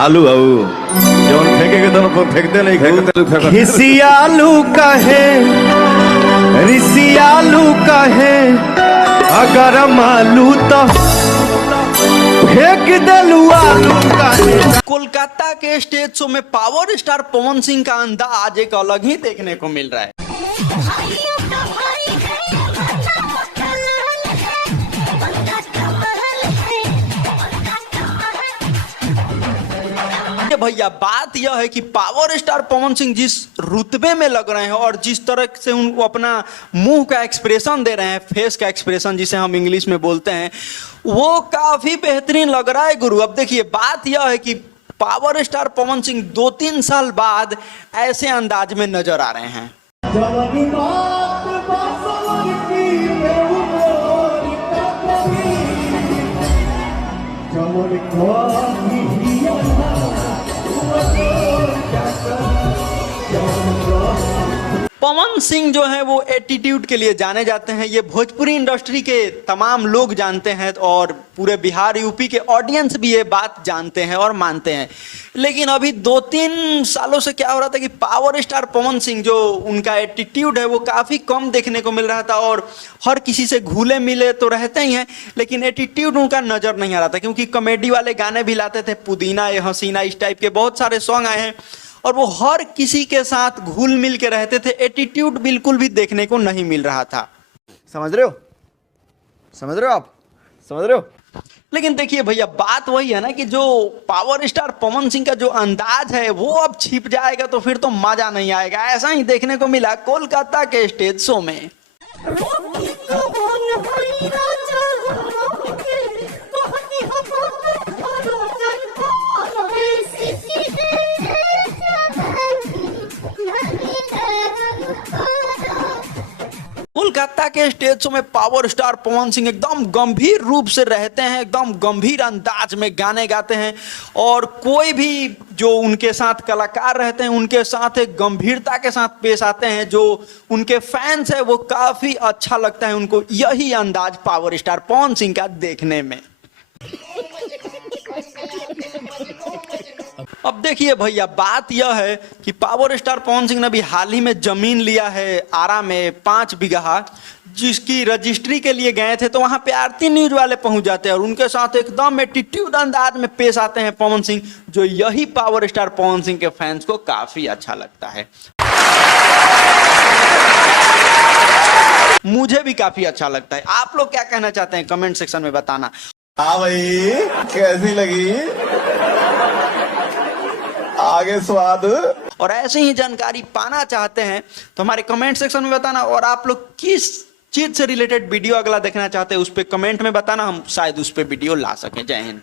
आलू आऊ जौन फेंकेगे तो फेंकते नहीं फेंकते खिसियालू कहे रिसियालू कहे अगर मालू तो फेंक दलू आलू कहे। कोलकाता के स्टेज शो में पावर स्टार पवन सिंह का अंदाज एक अलग ही देखने को मिल रहा है। भैया बात यह है कि पावर स्टार पवन सिंह जिस रुतबे में लग रहे हैं और जिस तरह से उनको अपना मुंह का एक्सप्रेशन दे रहे हैं, फेस का एक्सप्रेशन जिसे हम इंग्लिश में बोलते हैं, वो काफी बेहतरीन लग रहा है गुरु। अब देखिए बात यह है कि पावर स्टार पवन सिंह 2-3 साल बाद ऐसे अंदाज में नजर आ रहे हैं। पवन सिंह जो है वो एटीट्यूड के लिए जाने जाते हैं, ये भोजपुरी इंडस्ट्री के तमाम लोग जानते हैं और पूरे बिहार यूपी के ऑडियंस भी ये बात जानते हैं और मानते हैं। लेकिन अभी 2-3 सालों से क्या हो रहा था कि पावर स्टार पवन सिंह जो उनका एटीट्यूड है वो काफ़ी कम देखने को मिल रहा था और हर किसी से घुले मिले तो रहते ही हैं, लेकिन एटीट्यूड उनका नज़र नहीं आ रहा था, क्योंकि कॉमेडी वाले गाने भी लाते थे, पुदीना ये हसीना इस टाइप के बहुत सारे सॉन्ग आए हैं और वो हर किसी के साथ घुल मिल के रहते थे। एटीट्यूड बिल्कुल भी देखने को नहीं मिल रहा था। समझ रहे हो? समझ रहे हो आप? समझ रहे हो? लेकिन देखिए भैया बात वही है ना कि जो पावर स्टार पवन सिंह का जो अंदाज है वो अब छिप जाएगा तो फिर तो मजा नहीं आएगा। ऐसा ही देखने को मिला कोलकाता के स्टेज शो में। कोलकाता के स्टेज शो में पावर स्टार पवन सिंह एकदम गंभीर रूप से रहते हैं, एकदम गंभीर अंदाज में गाने गाते हैं और कोई भी जो उनके साथ कलाकार रहते हैं उनके साथ एक गंभीरता के साथ पेश आते हैं। जो उनके फैंस है वो काफी अच्छा लगता है उनको यही अंदाज पावर स्टार पवन सिंह का देखने में। अब देखिए भैया बात यह है कि पावर स्टार पवन सिंह ने अभी हाल ही में जमीन लिया है आरा में 5 बीघा, जिसकी रजिस्ट्री के लिए गए थे तो वहां पे आरती न्यूज वाले पहुंच जाते हैं और उनके साथ एकदम एटीट्यूड अंदाज में पेश आते हैं पवन सिंह, जो यही पावर स्टार पवन सिंह के फैंस को काफी अच्छा लगता है। मुझे भी काफी अच्छा लगता है। आप लोग क्या कहना चाहते हैं कमेंट सेक्शन में बताना। हाँ भाई कैसी लगी आगे स्वाद। और ऐसे ही जानकारी पाना चाहते हैं तो हमारे कमेंट सेक्शन में बताना, और आप लोग किस चीज से रिलेटेड वीडियो अगला देखना चाहते हैं उस पर कमेंट में बताना, हम शायद उस पर वीडियो ला सकें। जय हिंद।